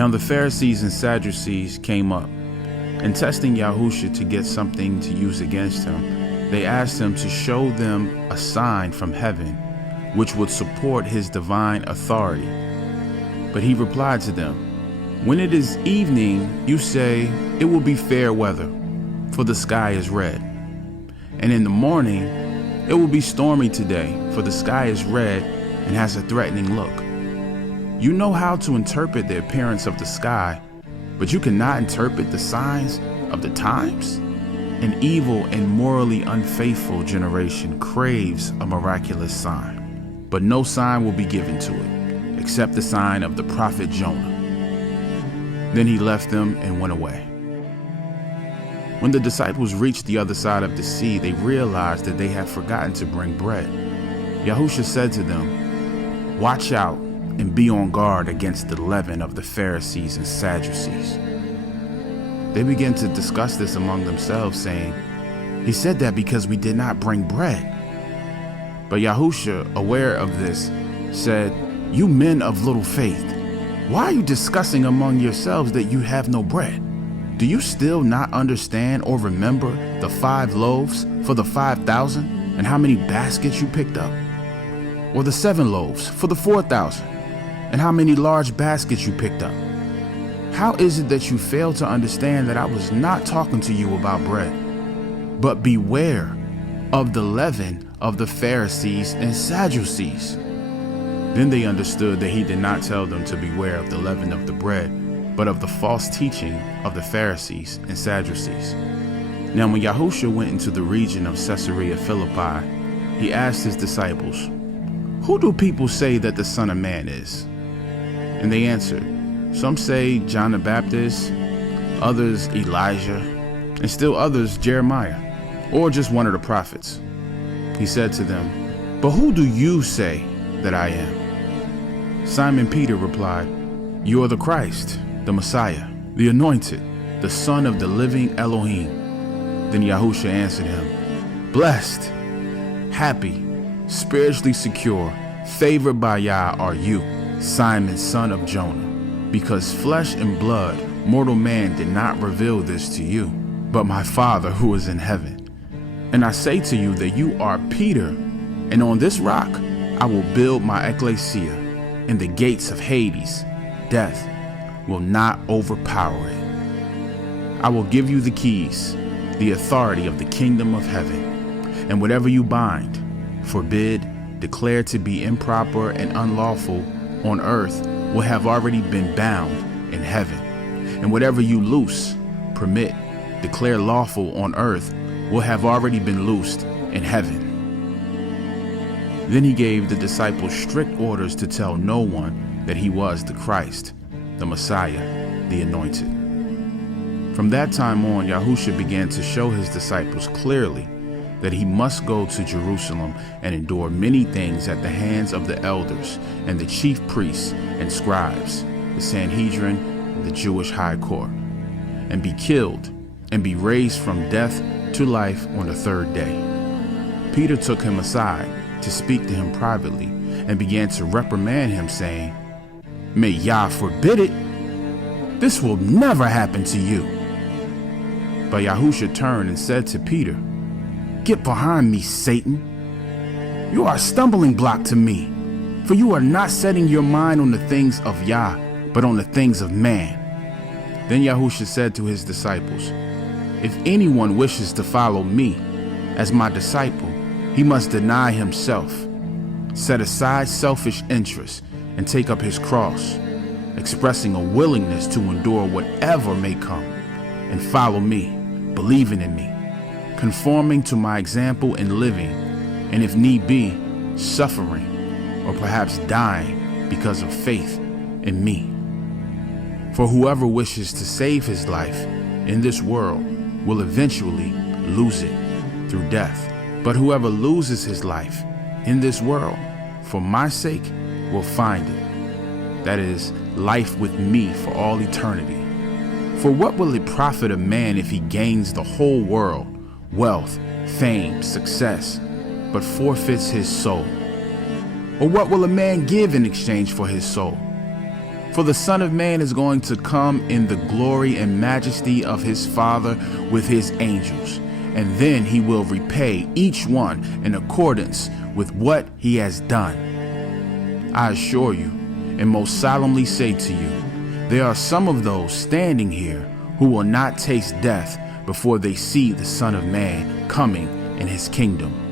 Now the Pharisees and Sadducees came up, and testing Yahusha to get something to use against him, they asked him to show them a sign from heaven which would support his divine authority. But he replied to them, "When it is evening, you say, 'It will be fair weather, for the sky is red.' And in the morning, 'It will be stormy today, for the sky is red and has a threatening look.' You know how to interpret the appearance of the sky, but you cannot interpret the signs of the times? An evil and morally unfaithful generation craves a miraculous sign, but no sign will be given to it, except the sign of the prophet Jonah." Then he left them and went away. When the disciples reached the other side of the sea, they realized that they had forgotten to bring bread. Yahusha said to them, "Watch out and be on guard against the leaven of the Pharisees and Sadducees." They began to discuss this among themselves, saying, "He said that because we did not bring bread." But Yahusha, aware of this, said, "You men of little faith, why are you discussing among yourselves that you have no bread? Do you still not understand or remember the 5 loaves for the 5,000 and how many baskets you picked up? Or the 7 loaves for the 4,000 and how many large baskets you picked up? How is it that you fail to understand that I was not talking to you about bread? But beware of the leaven of the Pharisees and Sadducees." Then they understood that he did not tell them to beware of the leaven of the bread, but of the false teaching of the Pharisees and Sadducees. Now when Yahusha went into the region of Caesarea Philippi, he asked his disciples, "Who do people say that the Son of Man is?" And they answered, "Some say John the Baptist, others Elijah, and still others Jeremiah, or just one of the prophets." He said to them, "But who do you say that I am?" Simon Peter replied, "You are the Christ, the Messiah, the Anointed, the Son of the living Elohim." Then Yahusha answered him, "Blessed, happy, spiritually secure, favored by Yah are you, Simon, son of Jonah, because flesh and blood, mortal man did not reveal this to you, but my Father who is in heaven. And I say to you that you are Peter, and on this rock I will build my ecclesia, and the gates of Hades, death, will not overpower it. I will give you the keys, the authority of the kingdom of heaven, and whatever you bind, forbid, declare to be improper and unlawful on earth will have already been bound in heaven, and whatever you loose, permit, declare lawful on earth will have already been loosed in heaven." Then he gave the disciples strict orders to tell no one that he was the Christ, the Messiah, the Anointed. From that time on, Yahusha began to show his disciples clearly that he must go to Jerusalem and endure many things at the hands of the elders and the chief priests and scribes, the Sanhedrin and the Jewish high court, and be killed and be raised from death to life on the 3rd day. Peter took him aside to speak to him privately and began to reprimand him, saying, "May Yah forbid it! This will never happen to you." But Yahusha turned and said to Peter, "Get behind me, Satan. You are a stumbling block to me, for you are not setting your mind on the things of Yah, but on the things of man." Then Yahusha said to his disciples, "If anyone wishes to follow me as my disciple, he must deny himself, set aside selfish interests, and take up his cross, expressing a willingness to endure whatever may come, and follow me, believing in me, conforming to my example in living, and if need be, suffering, or perhaps dying because of faith in me. For whoever wishes to save his life in this world will eventually lose it through death. But whoever loses his life in this world for my sake will find it. That is, life with me for all eternity. For what will it profit a man if he gains the whole world, wealth, fame, success, but forfeits his soul? Or what will a man give in exchange for his soul? For the Son of Man is going to come in the glory and majesty of his Father with his angels, and then he will repay each one in accordance with what he has done. I assure you, and most solemnly say to you, there are some of those standing here who will not taste death before they see the Son of Man coming in his kingdom.